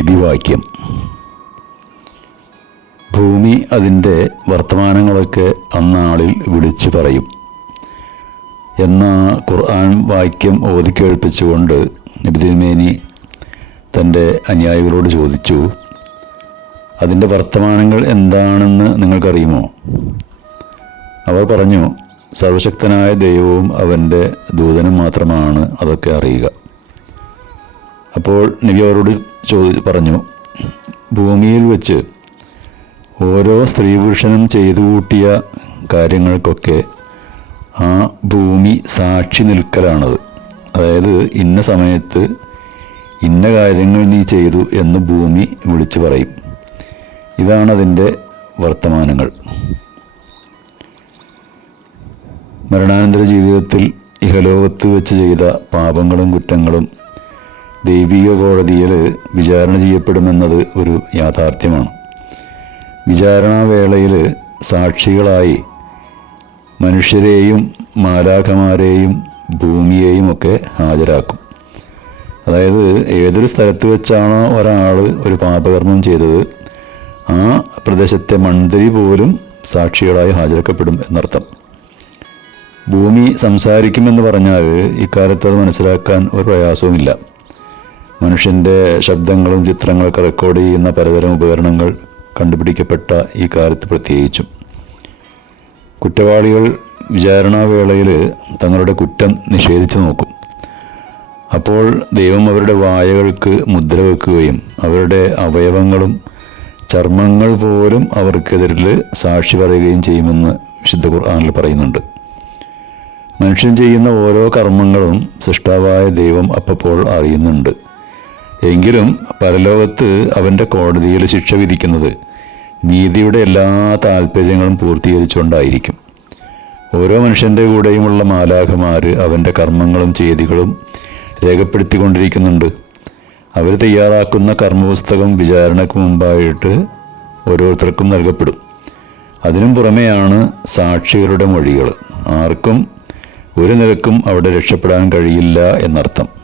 നബിവാക്യം ഭൂമി അതിന്റെ വർത്തമാനങ്ങളൊക്കെ അന്നാളിൽ വിളിച്ചു പറയും. എന്ന ഖുർആൻ വാക്യം ഓതിക്കേൾപ്പിച്ചുകൊണ്ട് നബി തിരുമേനി തന്റെ അനുയായികളോട് ചോദിച്ചു അതിന്റെ വർത്തമാനങ്ങൾ എന്താണെന്ന് നിങ്ങൾക്കറിയുമോ? അവർ പറഞ്ഞു സർവശക്തനായ ദൈവവും അവന്റെ ദൂതനും മാത്രമാണ് അതൊക്കെ അറിയുക. അപ്പോൾ നബി അവരോട് ചോദി പറഞ്ഞു ഭൂമിയിൽ വെച്ച് ഓരോ സ്ത്രീ പുരുഷനും ചെയ്തു കൂട്ടിയ കാര്യങ്ങൾക്കൊക്കെ ആ ഭൂമി സാക്ഷി നിൽക്കലാണത്. അതായത് ഇന്ന സമയത്ത് ഇന്ന കാര്യങ്ങൾ നീ ചെയ്തു എന്ന് ഭൂമി വിളിച്ചു പറയും. ഇതാണ് അതിന്റെ വർത്തമാനങ്ങൾ. മരണാനന്തര ജീവിതത്തിൽ ഇഹലോകത്ത് വെച്ച് ചെയ്ത പാപങ്ങളും കുറ്റങ്ങളും ദൈവിക കോടതിയിൽ വിചാരണ ചെയ്യപ്പെടുമെന്നത് ഒരു യാഥാർത്ഥ്യമാണ്. വിചാരണാവേളയിൽ സാക്ഷികളായി മനുഷ്യരെയും മാലാഖമാരെയും ഭൂമിയെയും ഒക്കെ ഹാജരാക്കും. അതായത് ഏതൊരു സ്ഥലത്ത് വെച്ചാണോ ഒരാൾ ഒരു പാപകർമ്മം ചെയ്തത് ആ പ്രദേശത്തെ മന്ത്രി പോലും സാക്ഷികളായി ഹാജരാക്കപ്പെടും എന്നർത്ഥം. ഭൂമി സംസാരിക്കുമെന്ന് പറഞ്ഞാൽ ഇക്കാലത്ത് അത് മനസ്സിലാക്കാൻ ഒരു പ്രയാസവുമില്ല. മനുഷ്യന്റെ ശബ്ദങ്ങളും ചിത്രങ്ങളൊക്കെ റെക്കോർഡ് ചെയ്യുന്ന പലതരം ഉപകരണങ്ങൾ കണ്ടുപിടിക്കപ്പെട്ട ഈ കാലത്ത് പ്രത്യേകിച്ചും. കുറ്റവാളികൾ വിചാരണാവേളയിൽ തങ്ങളുടെ കുറ്റം നിഷേധിച്ചു നോക്കും. അപ്പോൾ ദൈവം അവരുടെ വായകൾക്ക് മുദ്ര വെക്കുകയും അവരുടെ അവയവങ്ങളും ചർമ്മങ്ങൾ പോലും അവർക്കെതിരിൽ സാക്ഷി പറയുകയും ചെയ്യുമെന്ന് വിശുദ്ധ ഖുർആാനിൽ പറയുന്നുണ്ട്. മനുഷ്യൻ ചെയ്യുന്ന ഓരോ കർമ്മങ്ങളും സൃഷ്ടാവായ ദൈവം അപ്പോൾ അറിയുന്നുണ്ട്. എങ്കിലും പരലോകത്ത് അവന്റെ കോടതിയിൽ ശിക്ഷ വിധിക്കുന്നത് നീതിയുടെ എല്ലാ താല്പര്യങ്ങളും പൂർത്തീകരിച്ചുകൊണ്ടായിരിക്കും. ഓരോ മനുഷ്യന്റെ കൂടെയുമുള്ള മാലാഖമാർ അവന്റെ കർമ്മങ്ങളും ചെയ്തികളും രേഖപ്പെടുത്തിക്കൊണ്ടിരിക്കുന്നുണ്ട്. അവർ തയ്യാറാക്കുന്ന കർമ്മപുസ്തകം വിചാരണയ്ക്ക് മുമ്പായിട്ട് ഓരോരുത്തർക്കും നൽകപ്പെടും. അതിനും പുറമെയാണ് സാക്ഷികളുടെ മൊഴികൾ ആർക്കും ഒരു നിരക്കും അവിടെ രക്ഷപ്പെടാൻ കഴിയില്ല എന്നർത്ഥം.